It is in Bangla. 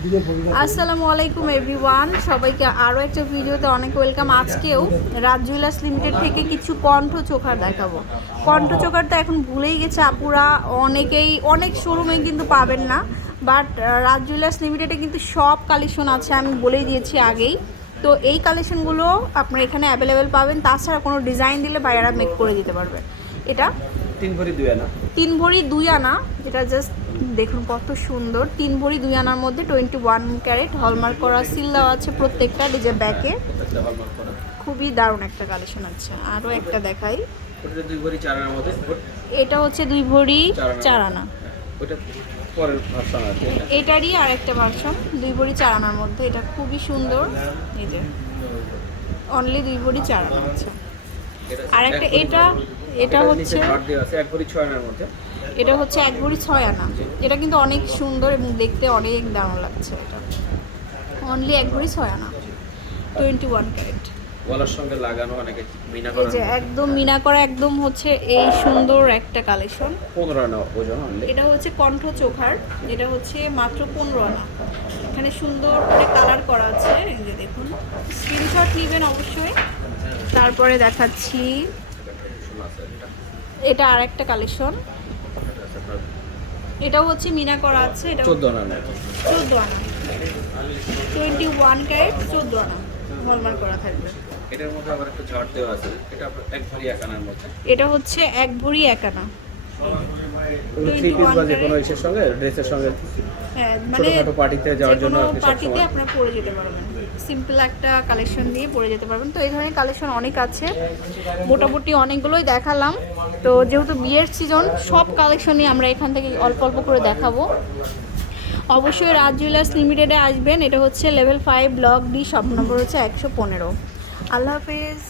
আসসালামু আলাইকুম এভরিওয়ান সবাইকে আরও একটা ভিডিওতে অনেক ওয়েলকাম আজকেও রাজ জুয়েলার্স লিমিটেড থেকে কিছু কণ্ঠ চোখার দেখাবো। কণ্ঠ চোখার তো এখন ভুলেই গেছে আপুরা। অনেকেই অনেক শোরুমে কিন্তু পাবেন না। বাট রাজ জুয়েলার্স লিমিটেডে কিন্তু সব কালেকশন আছে আমি বলেই দিয়েছি আগেই। তো এই কালেকশনগুলো আপনারা এখানে অ্যাভেলেবেল পাবেন। তাছাড়া কোনো ডিজাইন দিলে বাইরেরা মেক করে দিতে পারবে। এটা? তিন ভরি দুই আনা। তিন ভরি দুই আনা। যেটা জাস্ট দেখুন কত সুন্দর। তিন ভরি দুই আনার মধ্যে টোয়েন্টি ওয়ান ক্যারেট হলমার্ক করা সিল দেওয়া আছে প্রত্যেকটা ডিজে ব্যাকে খুবই দারুণ একটা কালেকশন আছে। আরও একটা দেখাই। এটা হচ্ছে দুই ভরি চার আনা। এটারই আর একটা ভার্সন দুই ভরি চার আনার মধ্যে। এটা খুবই সুন্দর। এই যে। অনলি দুই ভরি চার আনা আচ্ছা আর একটা এটা এটা হচ্ছে এক ভরি ছয় আনার মধ্যে। এটা হচ্ছে এক ভরি ছয় আনা। এটা কিন্তু অনেক সুন্দর এবং দেখতে অনেক দারুণ লাগছে এটা। অনলি এক ভরি ছয় আনা। টোয়েন্টি ওয়ান ক্যারেট গলার সঙ্গে লাগানো অনেকে মিনা করা যে একদম মিনা করা একদম হচ্ছে এই সুন্দর একটা কালেকশন পনেরো আনা ওজন এটা হচ্ছে কণ্ঠ চোখার এটা হচ্ছে মাত্র পনেরো আনা। এখানে সুন্দর করে কালার করা আছে। এই যে দেখুন। স্ক্রিনশট নেবেন অবশ্যই। তারপরে দেখাচ্ছি। এটা আর একটা কালেকশন এটাও হচ্ছে মিনা করা আছে এটা চোদ্দ আনার মতো চোদ্দ আনা। টোয়েন্টি ওয়ান ক্যারেট চোদ্দ আনা। হলমার্ক করা থাকবে। এটার মধ্যে আবার একটা ঝাড় দেওয়া আছে। এটা এক ভরি এক আনার মধ্যে। এটা হচ্ছে এক ভরি এক আনা। থ্রি পিস 21 বা যে কোনো ইসের সঙ্গে ড্রেসের সঙ্গে। হ্যাঁ মানে পার্টিতে যাওয়ার জন্য পার্টিতে আপনারা পরে যেতে পারবেন। সিম্পল একটা কালেকশন দিয়ে পরে যেতে পারবেন। তো এই ধরনের কালেকশন অনেক আছে। মোটামুটি অনেকগুলোই দেখালাম। তো যেহেতু বিয়ের সিজন সব কালেকশনই আমরা এখান থেকে অল্প অল্প করে দেখাবো। অবশ্যই রাজ জুয়েলার্স লিমিটেডে আসবেন। এটা হচ্ছে লেভেল ফাইভ ব্লক ডি সব নম্বর হচ্ছে একশো পনেরো। আল্লাহ হাফেজ।